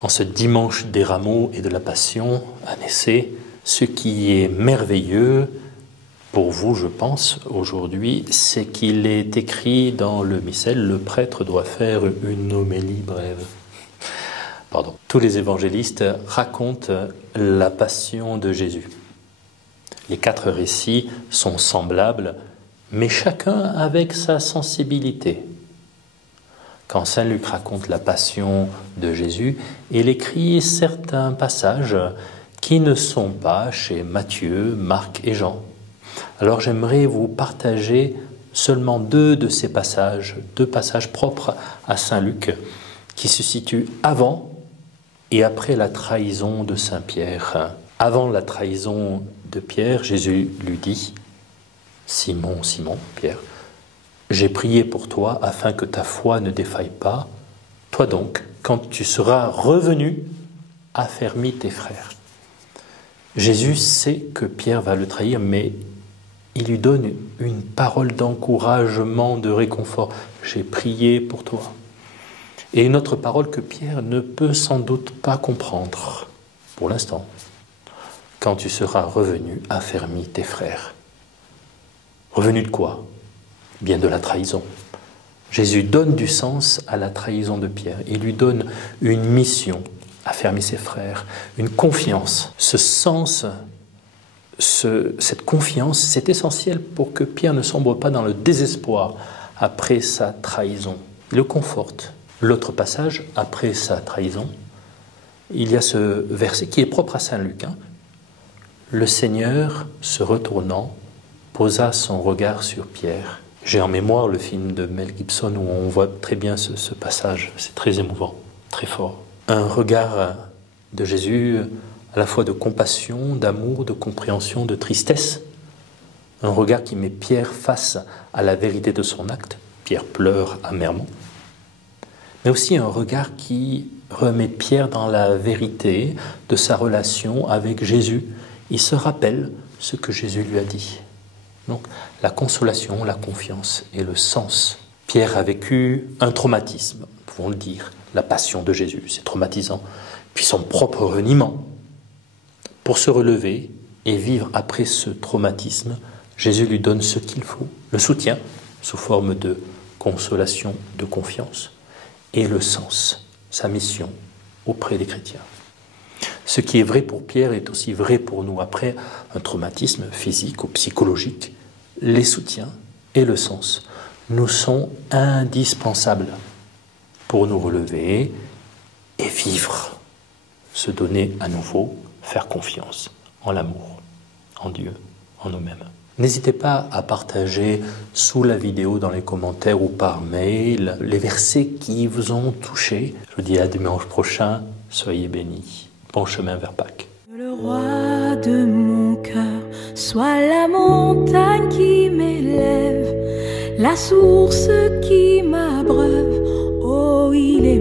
En ce dimanche des rameaux et de la Passion à Nessé, ce qui est merveilleux pour vous, je pense, aujourd'hui, c'est qu'il est écrit dans le missel, le prêtre doit faire une homélie brève. Pardon. Tous les évangélistes racontent la Passion de Jésus. Les 4 récits sont semblables, mais chacun avec sa sensibilité. Quand saint Luc raconte la Passion de Jésus, il écrit certains passages qui ne sont pas chez Matthieu, Marc et Jean. Alors j'aimerais vous partager seulement 2 de ces passages, 2 passages propres à saint Luc, qui se situent avant et après la trahison de saint Pierre. Avant la trahison de Pierre, Jésus lui dit « Simon, Simon, Pierre, j'ai prié pour toi afin que ta foi ne défaille pas. Toi donc, quand tu seras revenu, affermis tes frères. » Jésus sait que Pierre va le trahir, mais il lui donne une parole d'encouragement, de réconfort. « J'ai prié pour toi. » Et une autre parole que Pierre ne peut sans doute pas comprendre, pour l'instant. « Quand tu seras revenu, affermis tes frères. » Revenu de quoi ? Bien de la trahison. Jésus donne du sens à la trahison de Pierre. Il lui donne une mission, affermir ses frères, une confiance. Ce sens, cette confiance, c'est essentiel pour que Pierre ne sombre pas dans le désespoir après sa trahison. Il le conforte. L'autre passage, après sa trahison, il y a ce verset qui est propre à saint Luc. Le Seigneur, se retournant, posa son regard sur Pierre. J'ai en mémoire le film de Mel Gibson où on voit très bien ce passage. C'est très émouvant, très fort. Un regard de Jésus à la fois de compassion, d'amour, de compréhension, de tristesse. Un regard qui met Pierre face à la vérité de son acte. Pierre pleure amèrement. Mais aussi un regard qui remet Pierre dans la vérité de sa relation avec Jésus. Il se rappelle ce que Jésus lui a dit. Donc, la consolation, la confiance et le sens. Pierre a vécu un traumatisme, pouvons le dire, la passion de Jésus, c'est traumatisant, puis son propre reniement. Pour se relever et vivre après ce traumatisme, Jésus lui donne ce qu'il faut, le soutien, sous forme de consolation, de confiance, et le sens, sa mission auprès des chrétiens. Ce qui est vrai pour Pierre est aussi vrai pour nous. Après un traumatisme physique ou psychologique, les soutiens et le sens nous sont indispensables pour nous relever et vivre, se donner à nouveau, faire confiance en l'amour, en Dieu, en nous-mêmes. N'hésitez pas à partager sous la vidéo, dans les commentaires ou par mail, les versets qui vous ont touché. Je vous dis à dimanche prochain, soyez bénis. Bon chemin vers Pâques. Le roi de mon cœur soit la montagne qui m'élève, la source qui m'abreuve. Oh, il est